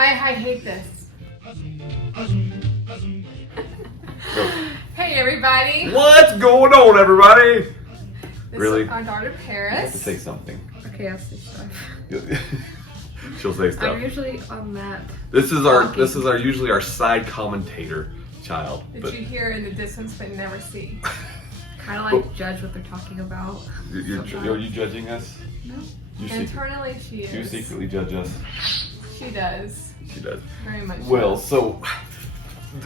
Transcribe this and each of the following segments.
I hate this. Hey everybody. What's going on, everybody? This Really? is our daughter Parris. You have to say something. Okay, I'll say stuff. She'll say stuff. I'm usually on that. This is our usually our side commentator child. That you hear in the distance but never see. Kind of like judge what they're talking about. Are you judging us? No. Internally, she is. You secretly judge us. She does. She does. Very much. Well, so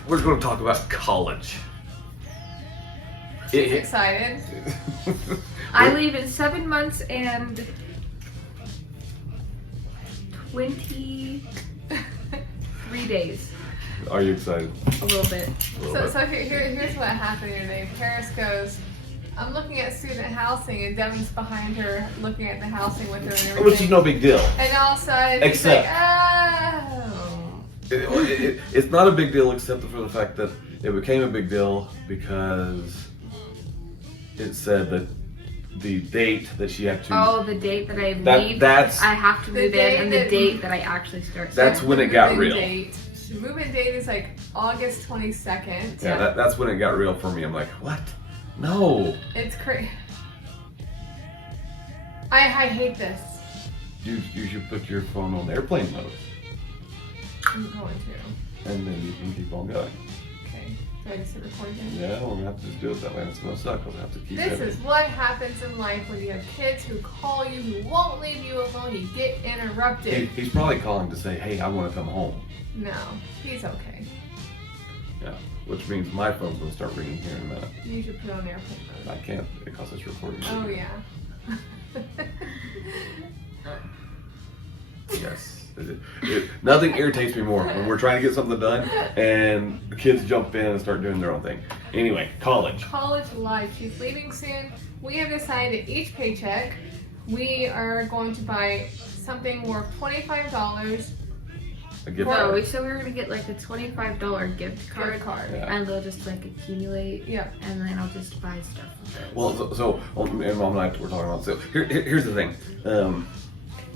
we're going to talk about college. She's excited. I leave in 7 months and 23 days. Are you excited? A little bit. So here's what happened today. Parris goes, I'm looking at student housing, and Devin's behind her looking at the housing with her and everything. Which is no big deal. And all of a sudden, Except, she's like, oh. It's not a big deal except for the fact that it became a big deal because it said that the date that she had to... Oh, the date that I leave, I have to move in, and the date that I actually start. That's when it got real. The move-in date is like August 22nd. Yeah, that's when it got real for me. I'm like, what? No. It's crazy. I hate this. You should put your phone on airplane mode. I'm going to. And then you can keep on going. Okay. Do I just hit record again? Yeah, we're gonna have to just do it that way. It's gonna suck. We'll have to keep it. This is what happens in life when you have kids who call you, who won't leave you alone. You get interrupted. He's probably calling to say, hey, I want to come home. No, he's okay. Yeah, which means my phone's gonna start ringing here in a minute. You should put it on airplane mode. I can't because it's recording. Oh yeah. Yes. Nothing irritates me more when we're trying to get something done and the kids jump in and start doing their own thing. Anyway, college. College life. She's leaving soon. We have decided each paycheck we are going to buy something worth $25. A gift No, card. so we were gonna get like a $25 gift card, Yeah. and they'll just like accumulate. Yeah. And then I'll just buy stuff with it. Well, and Mom and I were talking about. So here's the thing. Can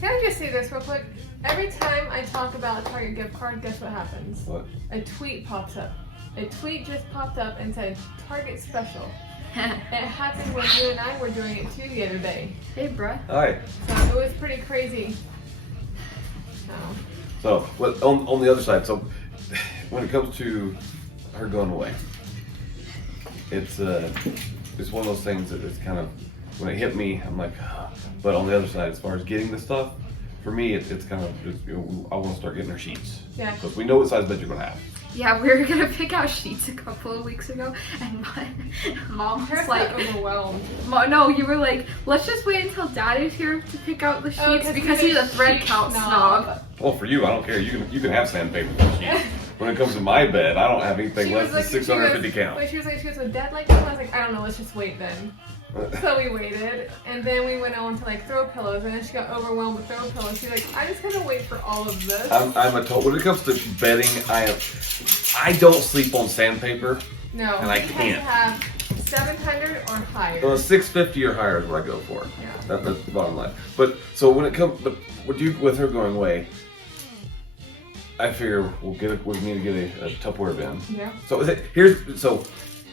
I just say this real quick? Every time I talk about a Target gift card, guess what happens? What? A tweet pops up. A tweet just popped up and said Target special. It happened when you and I were doing it too the other day. Hey, bruh. Hi. So it was pretty crazy. So, on the other side, so when it comes to her going away, it's one of those things that it's kind of, when it hit me, I'm like, but on the other side, as far as getting the stuff, for me, it's kind of just, I want to start getting her sheets. Yeah. Because we know what size bed you're going to have. Yeah, we were gonna pick out sheets a couple of weeks ago, and Mom was like overwhelmed. No, you were like, let's just wait until Dad is here to pick out the sheets because he's a thread count snob. Well, for you, I don't care. You can have sandpaper for sheets. When it comes to my bed, I don't have anything less than 650 count. But she was like, would Dad like that? I was like, I don't know, let's just wait then. So we waited, and then we went on to like throw pillows, and then she got overwhelmed with throw pillows. She's like, I just gotta wait for all of this. When it comes to bedding, I don't sleep on sandpaper. No, and I can't. You have to have 700 or higher. 650 or higher is what I go for. Yeah. That's the bottom line. But so when it comes, with her going away, I figure we need to get a Tupperware bin. Yeah. So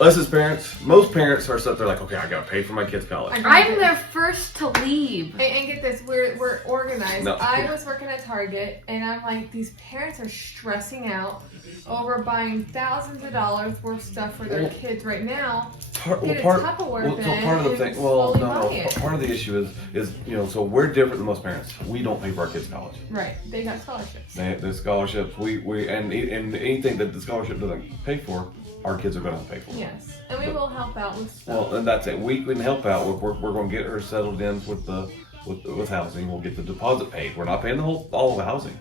us as parents, most parents are sitting there like, okay, I gotta pay for my kids' college. I'm their first to leave. And get this, we're organized. No. I was working at Target, and I'm like, these parents are stressing out over buying thousands of dollars worth of stuff for their kids right now. Part of the thing. Part of the issue is so we're different than most parents. We don't pay for our kids' college. Right. They got scholarships. The scholarships. We and anything that the scholarship doesn't pay for, our kids are going to pay for. Yes, and we will help out with stuff. Well, and that's it. We can help out. We're going to get her settled in with housing. We'll get the deposit paid. We're not paying all of the housing.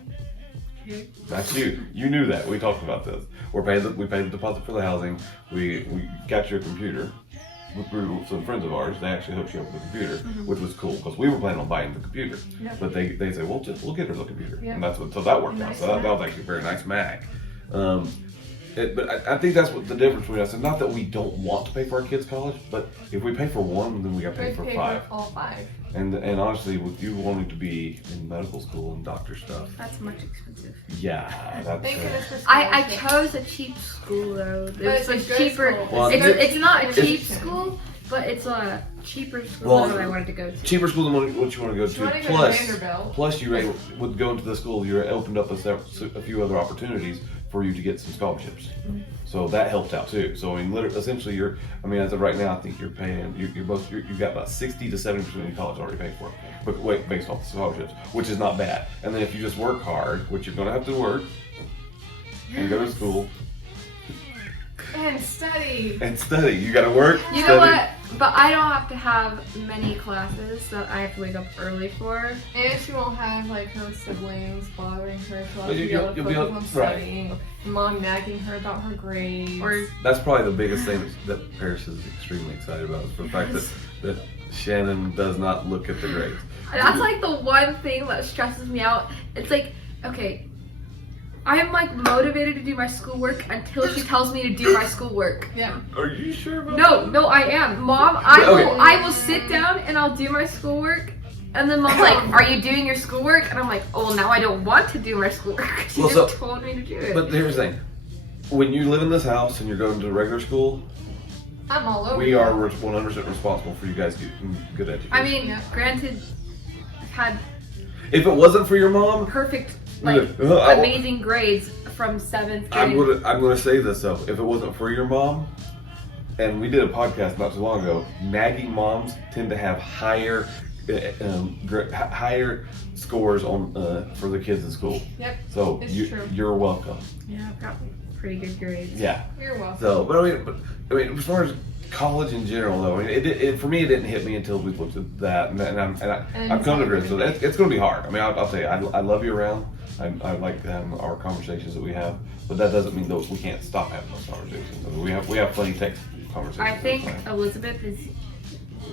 That's you. You knew that. We talked about this. We paid the deposit for the housing. We got you a computer. Through some friends of ours, they actually hooked you up with a computer, which was cool because we were planning on buying the computer. Yep. But they say, we'll get her the computer, and so that worked out. So that was actually a very nice Mac. But I think that's what the difference between us. And not that we don't want to pay for our kids' college, but if we pay for one, then we got to pay for 5. For all 5. And honestly, with you wanting to be in medical school and doctor stuff, that's much expensive. Yeah, that's. Thank goodness for I chose a cheap school though. It's like cheaper. Well, it's not a cheap school, but it's a cheaper school than I wanted to go to. Cheaper school than what you want to go to. Plus, you would go into the school. You opened up a few other opportunities for you to get some scholarships. Mm-hmm. So that helped out too. So I mean, essentially, as of right now, I think you're paying. You've got about 60 to 70% of your college already paid for, but based off the scholarships, which is not bad. And then if you just work hard, which you're going to have to work, and go to school. And study. You gotta work. You know what? But I don't have to have many classes that I have to wake up early for. And she won't have like her siblings bothering her. She'll be able to focus on studying. Right. Mom nagging her about her grades. That's probably the biggest thing that Parris is extremely excited about, is for the fact that Shannon does not look at the grades. That's like the one thing that stresses me out. It's like, okay, I am like motivated to do my schoolwork until she tells me to do my schoolwork. Yeah. Are you sure about that? No, I am. Mom, I will sit down and I'll do my schoolwork. And then Mom's like, are you doing your schoolwork? And I'm like, oh, now I don't want to do my schoolwork. She just told me to do it. But here's the thing. When you live in this house and you're going to regular school, I'm all over. We are 100% responsible for you guys getting good education. I mean, granted, I've had... If it wasn't for your mom... Perfect... amazing grades from 7th grade. I'm gonna say this though. If it wasn't for your mom, and we did a podcast not too long ago, nagging moms tend to have higher scores on for the kids in school. Yep. So you're welcome. Yeah, I've got pretty good grades. Yeah. You're welcome. So, but I mean, as far as college in general, though, I mean, for me, it didn't hit me until we looked at that, and I've come to grips with it. It's going to be hard. I mean, I'll tell you, I love you around. I like our conversations that we have, but that doesn't mean we can't stop having those conversations. I mean, we have plenty of text conversations. I think Elizabeth is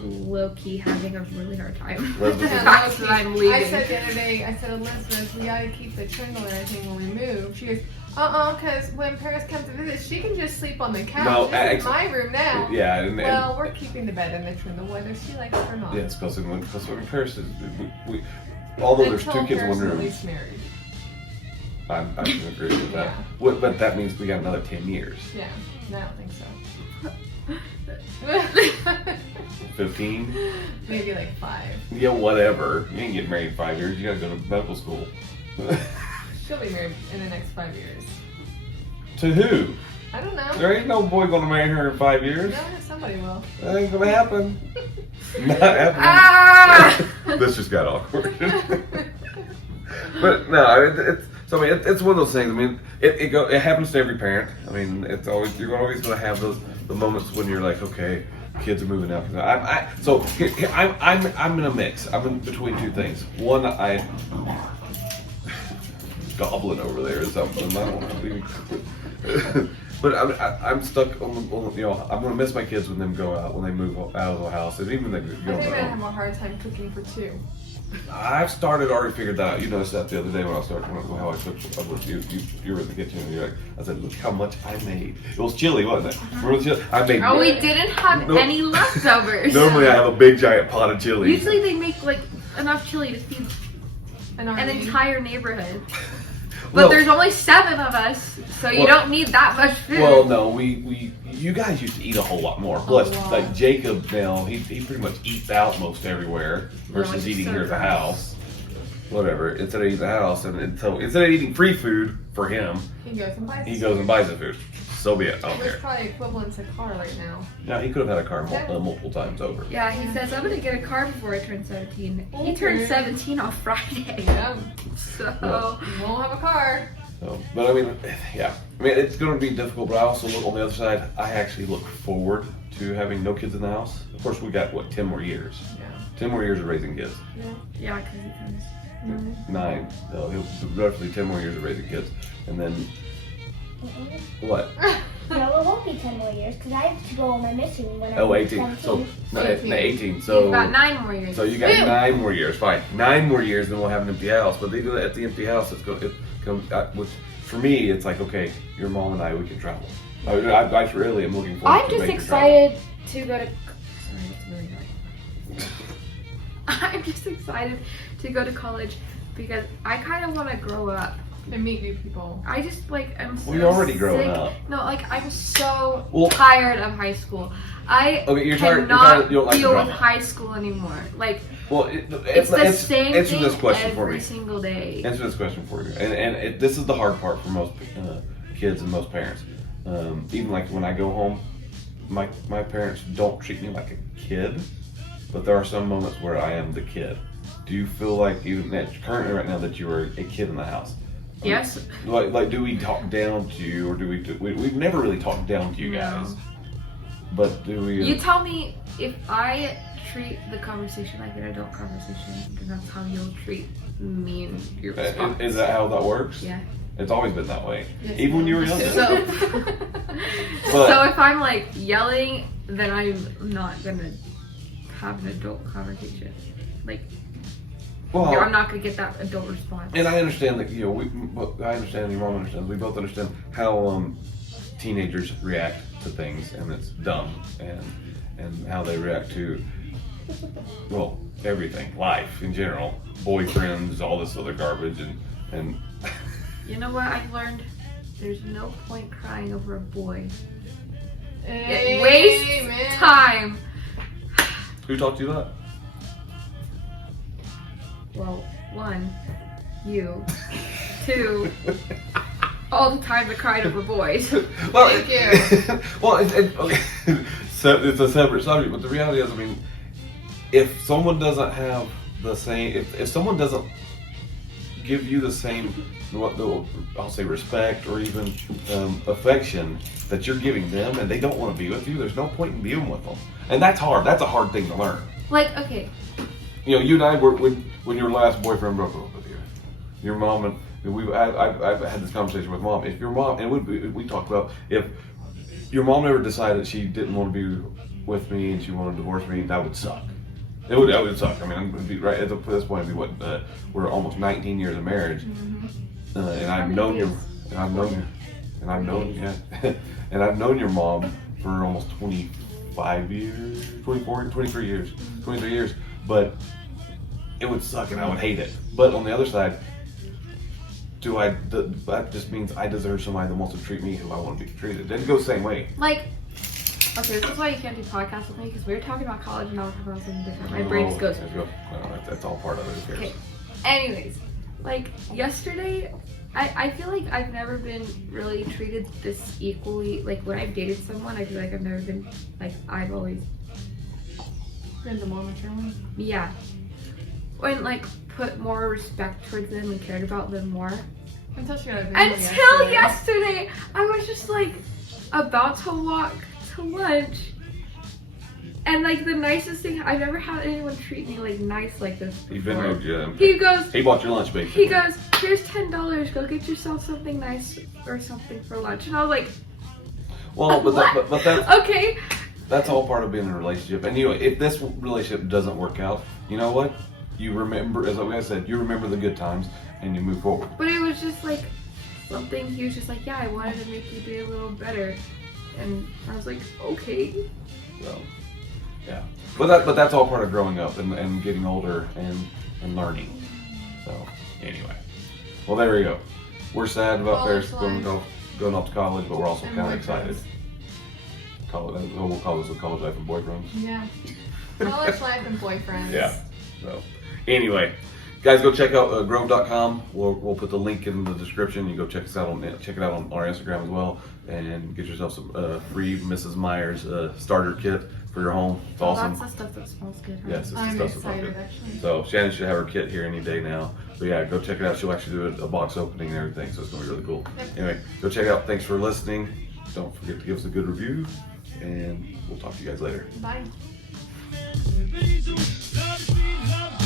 low-key having a really hard time. That I'm leaving. I said the other day, Elizabeth, we gotta keep the trundle and everything when we move. She goes, because when Parris comes to visit, she can just sleep on the couch. No, this is my room now. Yeah. Well, we're keeping the bed in the trundle, whether she likes it or not. Yeah, it's because when Parris is, although there's 2 kids in one room. Parris married. I can agree with that. Yeah. But that means we got another 10 years. Yeah, no, I don't think so. 15? Maybe like 5. Yeah, whatever. You ain't getting married in 5 years. You gotta go to medical school. She'll be married in the next 5 years. To who? I don't know. There ain't no boy gonna marry her in 5 years. No, somebody will. That ain't gonna happen. Not happening. This just got awkward. But no, it's one of those things. I mean, it happens to every parent. I mean, you're always going to have the moments when you're like, okay, kids are moving out. I'm in a mix. I'm in between 2 things. One, goblin over there or something. I don't want to leave. But I'm stuck on I'm going to miss my kids when they go out, when they move out of the house, and even when they go. I think I have a hard time cooking for 2. I've already figured that out. You noticed that the other day when I started how I cooked. You were in the kitchen and you're like, I said, look how much I made. It was chili, wasn't it? Remember the chili? I made. Oh, we didn't have any leftovers. Normally I have a big giant pot of chili. Usually they make like enough chili to feed an entire neighborhood. But there's only 7 of us, so you don't need that much food. Well, no, you guys used to eat a whole lot more. Plus, like Jacob now, he pretty much eats out most everywhere versus eating here at the house. Whatever, instead of eating at the house, and so instead of eating free food for him, he goes and buys the food. So be it. I don't care. It's probably equivalent to a car right now. Yeah, he could have had a car multiple times over. Yeah, he says, I'm going to get a car before I turn 17. Okay. He turned 17 on Friday. Yeah. So, you won't have a car. So, but I mean, yeah. I mean, it's going to be difficult, but I also look on the other side. I actually look forward to having no kids in the house. Of course, we got, 10 more years? Yeah. 10 more years of raising kids. Yeah, because he turns 9. No, roughly 10 more years of raising kids. And then... What? No, it won't be 10 more years because I have to go on my mission when I'm 18. 17. So, 18. So, you've got 9 more years. So you got 9 more years. Fine. 9 more years, then we'll have an empty house. But even at the empty house, it's going to come with for me, it's like, okay, your mom and I, we can travel. I really am looking forward I'm to just make excited to go to. Sorry, that's really annoying. I'm just excited to go to college because I kind of want to grow up. And meet new people. I just like I'm so You're already sick. growing up. No, like I'm so Well, tired of high school. I you're tired, cannot you don't like the deal with drama. high school anymore. Like Well, it's the same answer thing this question for every me. single day. Answer this question for you. And this is the hard part for most kids and most parents. Even like when I go home, my parents don't treat me like a kid, but there are some moments where I am the kid. Do you feel like even currently right now that you are a kid in the house? Yes. Like, do we talk down to you, or do we've never really talked down to you guys? No. But do we? You tell me if I treat the conversation like an adult conversation, then that's how you'll treat me and your response. Is that how that works? Yeah. It's always been that way, Yes, even when you were younger. So, But- so if I'm like yelling, then I'm not gonna have an adult conversation. Like, Well, I'm not gonna get that adult response. and I understand that I understand, your mom understands. We both understand how teenagers react to things, and it's dumb, and how they react to everything, life in general, boyfriends, all this other garbage, and. You know what I've learned? There's no point crying over a boy. It Amen. wastes time. Who talked to you that? Well, one, you. Two, all the time I cried over boys. Well, Thank you. Well, okay. So it's a separate subject, but the reality is, I mean, if someone doesn't have the same, if someone doesn't give you the same, I'll say respect or even affection that you're giving them, and they don't want to be with you, there's no point in being with them, and that's hard. That's a hard thing to learn. Like, okay, You know, you and I were when your last boyfriend broke up with you, your mom and I've had this conversation with mom. If your mom, and we talked about, if your mom ever decided she didn't want to be with me and she wanted to divorce me, that would suck. That would suck. I mean, I'm gonna be right at this point. It'd be we're almost 19 years of marriage, and I've known your, and I've known your mom for almost 25 years, 24, 23 years, 23 years. But it would suck, and I would hate it. But on the other side, that just means I deserve somebody that wants to treat me who I want to be treated. It doesn't go the same way. like, okay, this is why you can't do podcasts with me, because we were talking about college and now we're talking about something different. My brain just goes. That's all part of it. Who cares? Okay. Anyways, like yesterday, I feel like I've never been really treated this equally. Like when I've dated someone, I feel like I've never been, like I've always, Been the more mature one. yeah. When like put more respect towards them and cared about them more. Until she got a video Until yesterday, I was just like about to walk to lunch. And like the nicest thing, I've never had anyone treat me like nice like this before. He Venmoed you. He goes, He bought your lunch, basically. he goes, here's $10, go get yourself something nice or something for lunch. And I was like, Well, but that's okay. that's all part of being in a relationship. And you know, if this relationship doesn't work out, you know what? You remember, as I said, you remember the good times and you move forward. But it was just like something, he was just like, yeah, I wanted to make you be a little better. And I was like, okay. So, yeah. But that's all part of growing up and getting older and learning. So, anyway. Well, there we go. We're sad about College Parris going off to college, but we're also And kind of boyfriends. excited. We'll call this a college life and boyfriends. Yeah. College life and boyfriends. Yeah. So, anyway, guys, go check out grove.com. We'll put the link in the description. You go check it out on our Instagram as well, and get yourself some free Mrs. Myers starter kit for your home. It's awesome. That's the stuff that smells good. Huh? Yes, it's I'm the stuff that's excited good. actually. So Shannon should have her kit here any day now. But yeah, go check it out. She'll actually do a box opening and everything, so it's gonna be really cool. Yep. Anyway, go check it out. Thanks for listening. Don't forget to give us a good review, and we'll talk to you guys later. Bye. Love